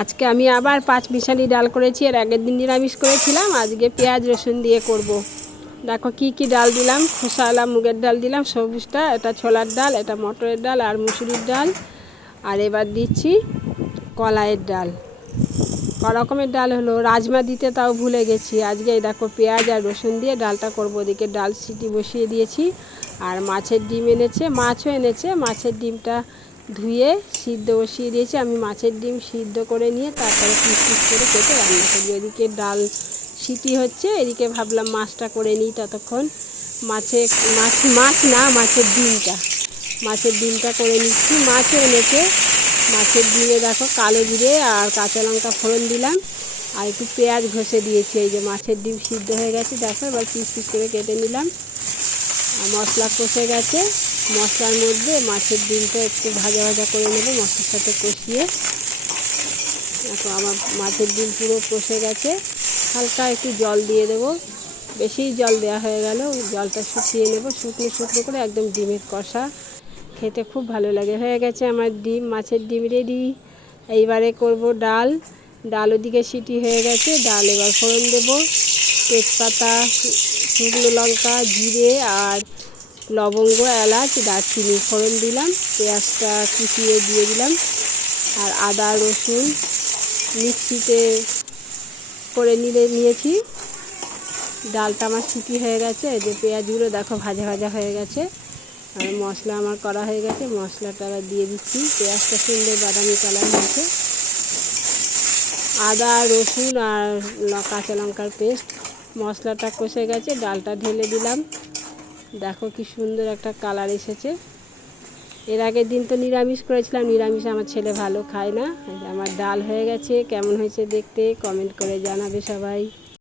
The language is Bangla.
আজকে আমি আবার পাঁচ মিশালি ডাল করেছি। এর আগের দিন নিরামিষ করেছিলাম, আজকে পেঁয়াজ রসুন দিয়ে করব। দেখো কি কি ডাল দিলাম। খোসাওয়ালা মুগের ডাল দিলাম সবুজটা, এটা ছোলার ডাল, এটা মটরের ডাল আর মুসুরির ডাল। আর এবার দিচ্ছি কলাইয়ের ডাল। ক রকমের ডাল হলো, রাজমা দিতে তাও ভুলে গেছি। আজকে এই দেখো পেঁয়াজ আর রসুন দিয়ে ডালটা করবো। ওদিকে ডাল সিটি বসিয়ে দিয়েছি। আর মাছের ডিম এনেছে, মাছও এনেছে। মাছের ডিমটা ধুয়ে সিদ্ধ বসিয়ে দিয়েছি। আমি মাছের ডিম সিদ্ধ করে নিয়ে তারপরে পিস পিস করে কেটে রান্না করি। ওদিকে ডাল সিটি হচ্ছে, এদিকে ভাবলাম মাছটা করে নিই ততক্ষণ। মাছ না, মাছের ডিমটা করে নিচ্ছি। মাছও এনেছে। মাছের ডিমে দেখো কালো জিরে আর কাঁচা লঙ্কা ফোড়ন দিলাম, আর একটু পেঁয়াজ ঘষে দিয়েছি। এই যে মাছের ডিম সিদ্ধ হয়ে গেছে দেখো, এবার পিস পিস করে কেটে নিলাম। আর মশলা কষে গেছে, মশলার মধ্যে মাছের ডিমটা একটু ভাজা ভাজা করে নেব মশলার সাথে কষিয়ে। দেখো আমার মাছের ডিম পুরো কষে গেছে। হালকা একটু জল দিয়ে দেবো, বেশি জল দেওয়া হয়ে গেল। জলটা শুকিয়ে নেব, শুকনো শুকনো করে একদম ডিমের কষা, খেতে খুব ভালো লাগে। হয়ে গেছে আমার ডিম, মাছের ডিম রেডি। এইবারে করব ডাল। ডাল ওদিকে সিটি হয়ে গেছে, ডাল এবার ফোড়ন দেব। তেজপাতা, শুকনো লঙ্কা, জিরে আর লবঙ্গ, এলাচ, দারচিনি ফোড়ন দিলাম। পেঁয়াজটা কুচিয়ে দিয়ে দিলাম। আর আদা রসুন মিক্সিতে করে নিয়েছি। ডালটা আমার সিটি হয়ে গেছে। এই যে পেঁয়াজগুলো দেখো ভাজা ভাজা হয়ে গেছে। আর মশলা আমার করা হয়ে গেছে, মশলাটা দিয়ে দিচ্ছি। পেঁয়াজটা সুন্দর বাদামি কালার হয়েছে। আদা রসুন আর কাঁচা লঙ্কার পেস্ট, মশলাটা কষে গেছে। ডালটা ঢেলে দিলাম। দেখো কি সুন্দর একটা কালার এসেছে। এর আগের দিন তো নিরামিষ করেছিলাম, নিরামিষ আমার ছেলে ভালো খায় না। আমার ডাল হয়ে গেছে। কেমন হয়েছে দেখতে কমেন্ট করে জানাবে সবাই।